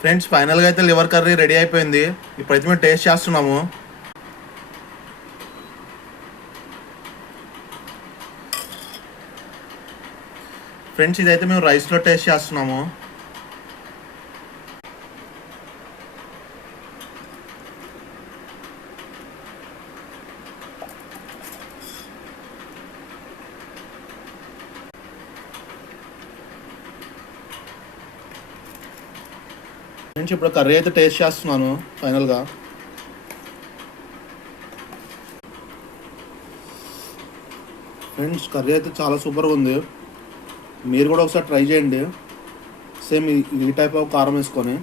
ఫ్రెండ్స్ ఫైనల్గా అయితే liver curry ready అయిపోయింది. ఇప్పుడైతే మేము టేస్ట్ చేస్తున్నాము. ఫ్రెండ్స్ ఇదైతే మేము రైస్లో టేస్ట్ చేస్తున్నాము. ఫ్రెండ్స్ ఇప్పుడు కర్రీ అయితే టేస్ట్ చేస్తున్నాను ఫైనల్గా. ఫ్రెండ్స్ కర్రీ అయితే చాలా సూపర్గా ఉంది. మీరు కూడా ఒకసారి ట్రై చేయండి సేమ్ ఈ టైప్ ఆఫ్ కారం వేసుకొని.